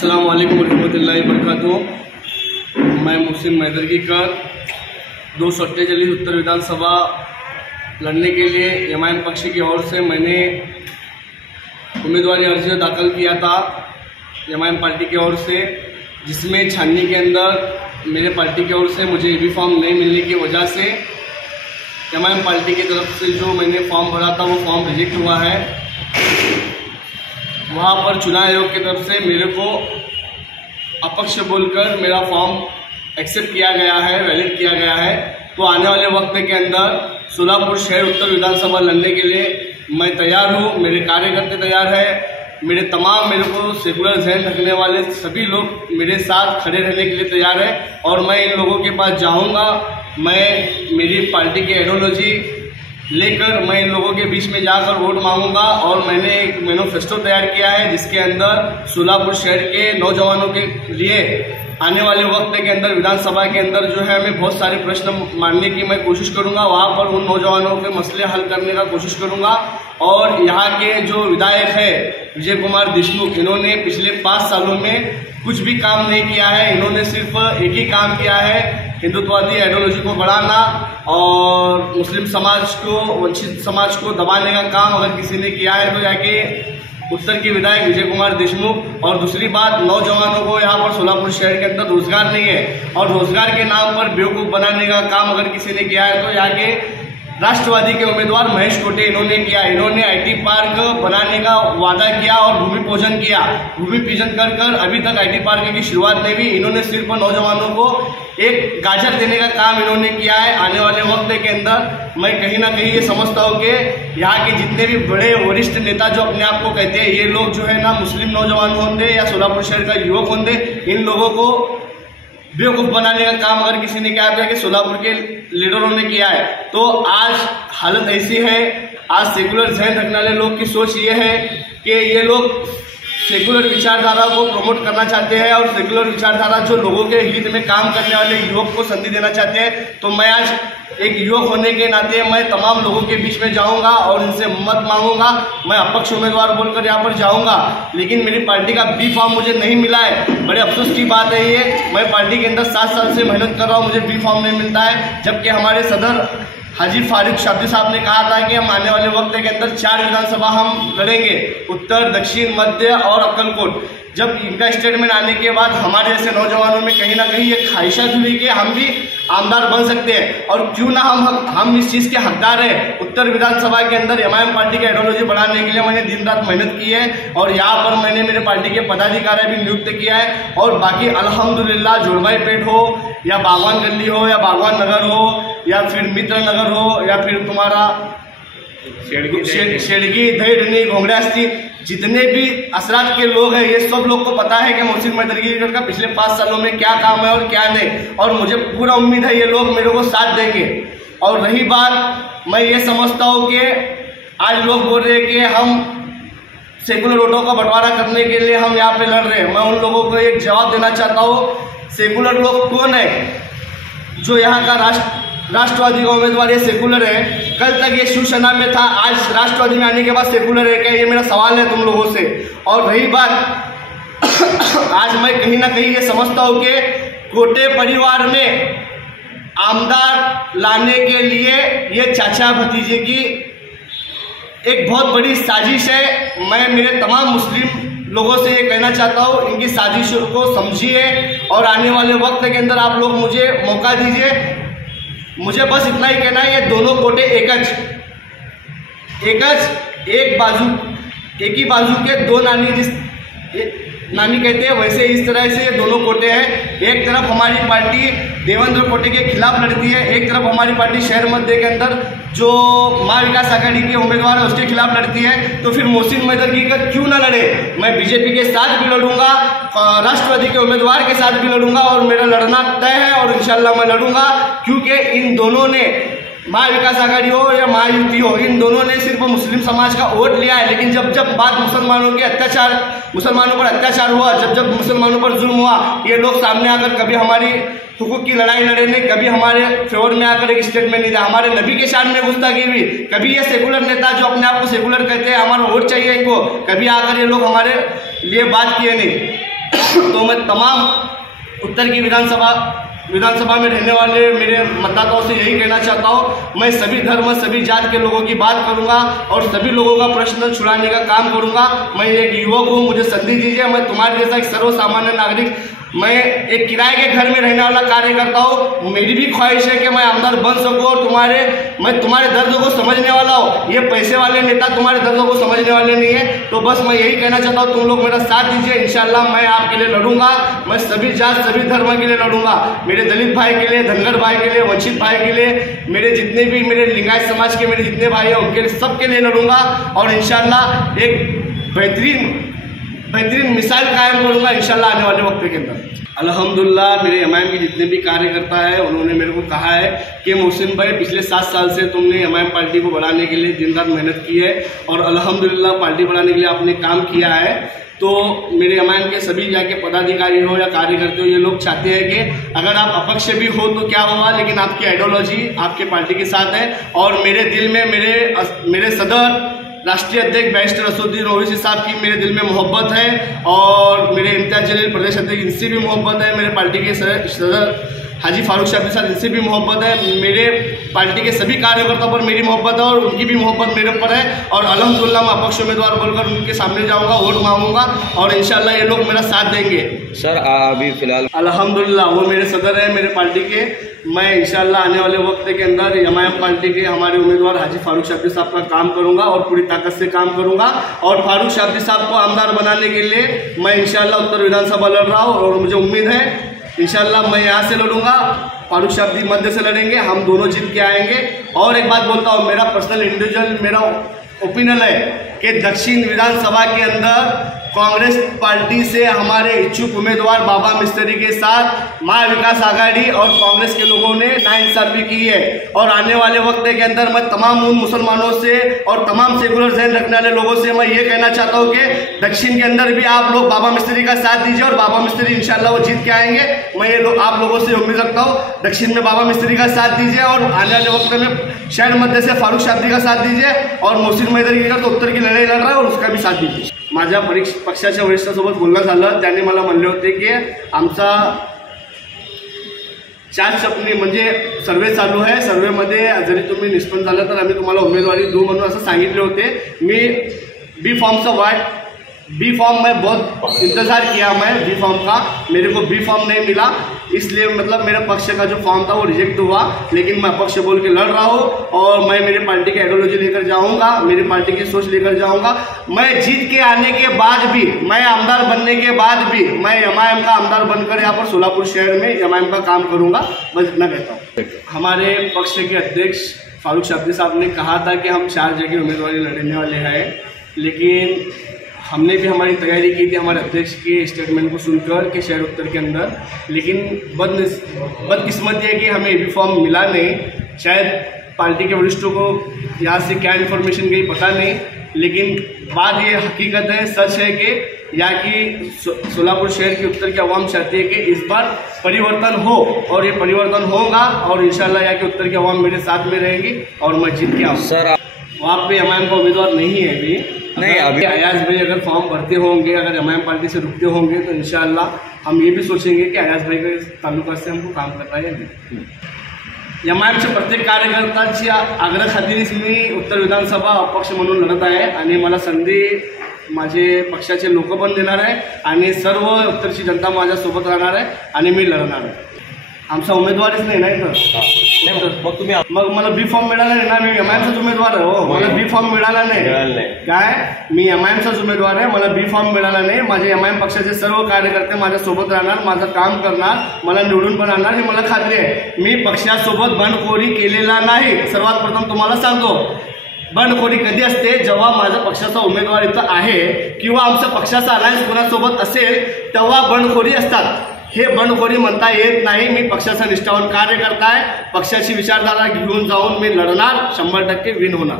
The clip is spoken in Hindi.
अस्सलाम वालेकुम रहमतुल्लाहि बरकातुहू। मैं मोहसिन मैदरगीकर 248 उत्तर विधानसभा लड़ने के लिए एमआईएम पक्ष की ओर से मैंने उम्मीदवारी अर्जी दाखिल किया था एमआईएम पार्टी की ओर से, जिसमें छाननी के अंदर मेरे पार्टी की ओर से मुझे ईबी फॉर्म नहीं मिलने की वजह से एमआईएम पार्टी की तरफ से जो मैंने फॉर्म भरा था वो फॉर्म रिजेक्ट हुआ है। वहाँ पर चुनाव आयोग की तरफ से मेरे को अपक्ष बोलकर मेरा फॉर्म एक्सेप्ट किया गया है, वैलिड किया गया है। तो आने वाले वक्त के अंदर सोलापुर शहर उत्तर विधानसभा लड़ने के लिए मैं तैयार हूँ, मेरे कार्यकर्ता तैयार है, मेरे को सेकुलर जहन रखने वाले सभी लोग मेरे साथ खड़े रहने के लिए तैयार है। और मैं इन लोगों के पास जाऊँगा, मैं मेरी पार्टी की आइडियोलॉजी लेकर मैं इन लोगों के बीच में जाकर वोट मांगूंगा। और मैंने एक मैनिफेस्टो तैयार किया है जिसके अंदर सोलापुर शहर के नौजवानों के लिए आने वाले वक्त के अंदर विधानसभा के अंदर जो है मैं बहुत सारे प्रश्न मानने की मैं कोशिश करूंगा, वहां पर उन नौजवानों के मसले हल करने का कोशिश करूंगा। और यहाँ के जो विधायक है विजय कुमार देशमुख, इन्होंने पिछले 5 सालों में कुछ भी काम नहीं किया है। इन्होंने सिर्फ एक ही काम किया है, हिंदुत्ववादी आइडियोलॉजी को बढ़ाना और मुस्लिम समाज को, वंचित समाज को दबाने का काम अगर किसी ने किया है तो जाके उत्तर के विधायक विजय कुमार देशमुख। और दूसरी बात, नौजवानों को यहाँ पर सोलापुर शहर के अंदर रोजगार नहीं है और रोजगार के नाम पर बेवकूफ़ बनाने का काम अगर किसी ने किया है तो यहाँ के राष्ट्रवादी के उम्मीदवार महेश कोटे इन्होंने किया। इन्होंने आईटी पार्क बनाने का वादा किया और भूमि पूजन किया। भूमि पूजन कर अभी तक आईटी पार्क की शुरुआत नहीं हुई। इन्होंने सिर्फ नौजवानों को एक गाजर देने का काम इन्होंने किया है। आने वाले वक्त के अंदर मैं कहीं ना कहीं ये समझता हूँ कि यहाँ के जितने भी बड़े वरिष्ठ नेता जो अपने आप को कहते हैं, ये लोग जो है ना मुस्लिम नौजवान होंगे या सोलापुर शहर का युवक होंगे, इन लोगों को बेवकूफ बनाने का काम अगर किसी ने किया कि सोलापुर के लीडरों ने किया है। तो आज हालत ऐसी है, आज सेकुलर जहन रखने वाले लोग की सोच ये है कि ये लोग सेकुलर विचारधारा को प्रमोट करना चाहते हैं और सेकुलर विचारधारा जो लोगों के हित में काम करने वाले युवक को संधि देना चाहते हैं। तो मैं आज एक युवक होने के नाते मैं तमाम लोगों के बीच में जाऊंगा और उनसे मत मांगूंगा। मैं अपक्ष उम्मीदवार बोलकर यहाँ पर जाऊंगा, लेकिन मेरी पार्टी का बी फॉर्म मुझे नहीं मिला है। बड़े अफसोस की बात है ये। मैं पार्टी के अंदर 7 साल से मेहनत कर रहा हूँ, मुझे बी फॉर्म नहीं मिलता है। जबकि हमारे सदर हाजी फारूक शाब्दी साहब ने कहा था कि हम आने वाले वक्त के अंदर 4 विधानसभा हम लड़ेंगे, उत्तर, दक्षिण, मध्य और अक्कलकोट। जब इनका स्टेटमेंट आने के बाद हमारे जैसे नौजवानों में कहीं ना कहीं ये ख्वाहिशात हुई कि हम भी आमदार बन सकते हैं और क्यों ना हम इस चीज़ के हकदार हैं। उत्तर विधानसभा के अंदर एमआईएम पार्टी की आइडियोलॉजी बढ़ाने के लिए मैंने दिन रात मेहनत की है और यहाँ पर मैंने मेरे पार्टी के पदाधिकारी भी नियुक्त किया है। और बाकी अल्हम्दुलिल्लाह जोड़बाई पेट हो या बागवान गली हो या बागवान नगर हो या फिर मित्र नगर हो या फिर तुम्हारा शेड़गी, दही, घोंगड़ास्ती, जितने भी असरात के लोग हैं, ये सब लोग को पता है कि मोहसिन मैदरगीकर का पिछले 5 सालों में क्या काम है और क्या नहीं। और मुझे पूरा उम्मीद है ये लोग मेरे को साथ देंगे। और रही बात, मैं ये समझता हूँ कि आज लोग बोल रहे हैं कि हम सेकुलर वोटों का बंटवारा करने के लिए हम यहाँ पे लड़ रहे हैं। मैं उन लोगों को एक जवाब देना चाहता हूँ, सेकुलर लोग कौन है? जो यहाँ का राष्ट्रवादी का उम्मीदवार ये सेकुलर है। कल तक ये शिवसेना में था, आज राष्ट्रवादी में आने के बाद सेकुलर है क्या? ये मेरा सवाल है तुम लोगों से। और रही बात, आज मैं कहीं ना कहीं ये समझता हूँ कि कोटे परिवार में आमदार लाने के लिए ये चाचा भतीजे की एक बहुत बड़ी साजिश है। मैं मेरे तमाम मुस्लिम लोगों से ये कहना चाहता हूँ, इनकी साजिशों को समझिए और आने वाले वक्त के अंदर आप लोग मुझे मौका दीजिए। मुझे बस इतना ही कहना है, ये दोनों कोटे एक ही बाजू के 2 नानी, जिस नानी कहते हैं वैसे इस तरह से ये दोनों कोटे हैं। एक तरफ हमारी पार्टी देवेंद्र कोटे के खिलाफ लड़ती है, एक तरफ हमारी पार्टी शहर मध्य के अंदर जो माँ विकास आघाड़ी के उम्मीदवार है उसके खिलाफ लड़ती है। तो फिर मोहसिन मैदरगीकर क्यों ना लड़े? मैं बीजेपी के साथ भी लड़ूंगा, राष्ट्रवादी के उम्मीदवार के साथ भी लड़ूंगा और मेरा लड़ना तय है और इंशाल्लाह मैं लड़ूंगा। क्योंकि इन दोनों ने, महाविकास आघाड़ी हो या महायुति हो, इन दोनों ने सिर्फ मुस्लिम समाज का वोट लिया है। लेकिन जब जब बात मुसलमानों पर अत्याचार हुआ, जब मुसलमानों पर जुल्म हुआ, ये लोग सामने आकर कभी हमारी हुकूक की लड़ाई लड़े नहीं, कभी हमारे फेवर में आकर एक स्टेटमेंट नहीं दिया। हमारे नबी के शान में गुस्ताखी हुई। कभी ये सेकुलर नेता जो अपने आप को सेकुलर कहते हैं, हमारा वोट चाहिए इनको, कभी आकर ये लोग हमारे लिए बात किए नहीं। तो मैं तमाम उत्तर की विधानसभा में रहने वाले मेरे मतदाताओं से यही कहना चाहता हूँ, मैं सभी धर्म सभी जात के लोगों की बात करूंगा और सभी लोगों का प्रश्न छुड़ाने का काम करूंगा। मैं एक युवक हूँ, मुझे संधि दीजिए। मैं तुम्हारे जैसा एक सर्वसामान्य नागरिक, मैं एक किराए के घर में रहने वाला कार्यकर्ता हूँ। मेरी भी ख्वाहिश है कि मैं आमदार बन सकूँ और मैं तुम्हारे दर्द को समझने वाला हूँ। ये पैसे वाले नेता तुम्हारे दर्दों को समझने वाले नहीं है। तो बस मैं यही कहना चाहता हूँ, तुम लोग मेरा साथ दीजिए। इंशाल्लाह मैं आपके लिए लड़ूंगा। मैं सभी जात सभी धर्म के लिए लड़ूंगा, मेरे दलित भाई के लिए, धनगर भाई के लिए, वंचित भाई के लिए, मेरे जितने भी मेरे लिंगायत समाज के मेरे जितने भाई हैं उनके सबके लिए लड़ूंगा और इंशाल्लाह एक बेहतरीन मिसाल कायम करूंगा इंशाल्लाह आने वाले वक्त के अंदर। अल्हम्दुलिल्लाह मेरे एमआईएम के जितने भी कार्यकर्ता है उन्होंने मेरे को कहा है कि मोहसिन भाई पिछले 7 साल से तुमने एमआईएम पार्टी को बढ़ाने के लिए दिन रात मेहनत की है और अल्हम्दुलिल्लाह पार्टी बढ़ाने के लिए आपने काम किया है। तो मेरे एमआईएम के सभी जाके पदाधिकारी हो या कार्यकर्ता हो, ये लोग चाहते हैं कि अगर आप अपक्ष भी हो तो क्या हुआ, लेकिन आपकी आइडियोलॉजी आपके पार्टी के साथ है। और मेरे दिल में मेरे सदर राष्ट्रीय अध्यक्ष बैरिस्टर असदुद्दीन ओवैसी साहब की मेरे दिल में मोहब्बत है और मेरे इम्तियाज जलील प्रदेश अध्यक्ष इनसे भी मोहब्बत है। मेरे पार्टी के सदर हाजी फारूक साहब के साथ इनसे भी मोहब्बत है। मेरे पार्टी के सभी कार्यकर्ताओं पर मेरी मोहब्बत है और उनकी भी मोहब्बत मेरे ऊपर है। और अल्हम्दुलिल्लाह मैं अपक्ष उम्मीदवार बोलकर उनके सामने जाऊंगा, वोट मांगूंगा और इंशाल्लाह ये लोग मेरा साथ देंगे। सर अभी फिलहाल अल्हम्दुलिल्लाह वो मेरे सदर है मेरे पार्टी के। मैं इंशाल्लाह आने वाले वक्त के अंदर एमआईएम पार्टी के हमारे उम्मीदवार हाजी फारूक शाब्दी साहब का काम करूंगा और पूरी ताकत से काम करूंगा। और फारूक शाब्दी साहब को आमदार बनाने के लिए मैं इंशाल्लाह उत्तर विधानसभा लड़ रहा हूँ और मुझे उम्मीद है इंशाल्लाह मैं यहाँ से लड़ूंगा, फारूक शाब्दी मध्य से लड़ेंगे, हम दोनों जीत के आएंगे। और एक बात बोलता हूँ, मेरा पर्सनल इंडिविजुअल मेरा ओपिनियन है कि दक्षिण विधानसभा के अंदर कांग्रेस पार्टी से हमारे इच्छुक उम्मीदवार बाबा मिस्त्री के साथ महाविकास आघाड़ी और कांग्रेस के लोगों ने नाइंसाफी की है। और आने वाले वक्त के अंदर मैं तमाम उन मुसलमानों से और तमाम सेकुलर जहन रखने वाले लोगों से मैं ये कहना चाहता हूँ कि दक्षिण के अंदर भी आप लोग बाबा मिस्त्री का साथ दीजिए और बाबा मिस्त्री इंशाल्लाह वो जीत के आएंगे। मैं ये आप लोगों से उम्मीद रखता हूँ, दक्षिण में बाबा मिस्त्री का साथ दीजिए और आने वाले वक्त में शहर मध्य से फारूक शाब्दी का साथ दीजिए और मोहसिन मैदरी तो उत्तर की लढाई लढ रहा है और उसका भी साथ दीजिए। माझ्या पक्षाच्या वरिष्ठांसोबत बोलणं झालं, त्यांनी मला म्हणले होते की आमचा 4 सपने म्हणजे सर्वे चालू आहे, सर्वेमध्ये जरी तुम्ही निष्पन्न झालं तर आम्ही तुम्हाला उमेदवारी देऊ म्हणून असं सांगितले होते। मी बी फॉर्म में बहुत इंतज़ार किया, मैं बी फॉर्म का मेरे को बी फॉर्म नहीं मिला, इसलिए मतलब मेरे पक्ष का जो फॉर्म था वो रिजेक्ट हुआ। लेकिन मैं पक्ष बोल के लड़ रहा हूँ और मैं मेरी पार्टी की आइडियोलॉजी लेकर जाऊँगा, मेरी पार्टी की सोच लेकर जाऊँगा। मैं जीत के आने के बाद भी, मैं आमदार बनने के बाद भी मैं एमआईएम का आमदार बनकर यहाँ पर सोलापुर शहर में एमआईएम का काम करूँगा, बस इतना कहता हूँ। हमारे पक्ष के अध्यक्ष फारूक शाब्दी साहब ने कहा था कि हम 4 जगह उम्मीदवारी लड़ने वाले हैं, लेकिन हमने भी हमारी तैयारी की थी हमारे अध्यक्ष के स्टेटमेंट को सुनकर कि शहर उत्तर के अंदर, लेकिन बदकिस्मती है कि हमें बी फॉर्म मिला नहीं। शायद पार्टी के वरिष्ठों को यहाँ से क्या इन्फॉर्मेशन गई पता नहीं, लेकिन बात ये हकीकत है, सच है कि यहाँ की सोलापुर शहर की उत्तर की आवाम चाहती है कि इस बार परिवर्तन हो और ये परिवर्तन होगा और इंशाल्लाह यहाँ की उत्तर की आवाम मेरे साथ में रहेगी और मैं जीत के आऊँगा। सर वहाँ पे एमआईएम का उम्मीदवार नहीं है अभी, नहीं अभी अयाज भाई अगर फॉर्म भरते होंगे, अगर एमआईएम पार्टी से रुकते होंगे तो इंशाल्लाह हम ये भी सोचेंगे कि अयाज भाई के तालुका से हमको काम करना है या नहीं। एमआईएमच्या प्रत्येक कार्यकर्त्याच्या आग्रह खातीरच मी उत्तर विधानसभा अपक्ष म्हणून लढत आहे आणि मला संधी माझे पक्षाचे लोक पण देणार आहे आणि सर्व उत्तरची जनता माझ्यासोबत राहणार आहे आणि मी लढणार आहे। आमचा उमेदवारीच नाही मग मला बी फॉर्म मिळाला नाही ना, मी एमआईएमचाच उमेदवार आहे हो, मला बी फॉर्म मिळाला नाही काय, मी एमआईएमचाच उमेदवार आहे, मला बी फॉर्म मिळाला नाही। माझे एमआईएम पक्षाचे सर्व कार्यकर्ते माझ्यासोबत राहणार, माझं काम करणार, मला निवडून पण आणणार ही मला खात्री आहे। मी पक्षासोबत बंडखोरी केलेला नाही। सर्वात प्रथम तुम्हाला सांगतो, बंडखोरी कधी असते, जेव्हा माझा पक्षाचा उमेदवार इथं आहे किंवा आमचा पक्षाचा अलायन्स कोणासोबत असेल तेव्हा बंडखोरी असतात। हे बंडखोरी म्हणता येत नाही। मी पक्षाचा निष्ठावान कार्यकर्ता आहे, पक्षाची विचारधारा घेऊन जाऊन मी लढणार, 100% विन होणार।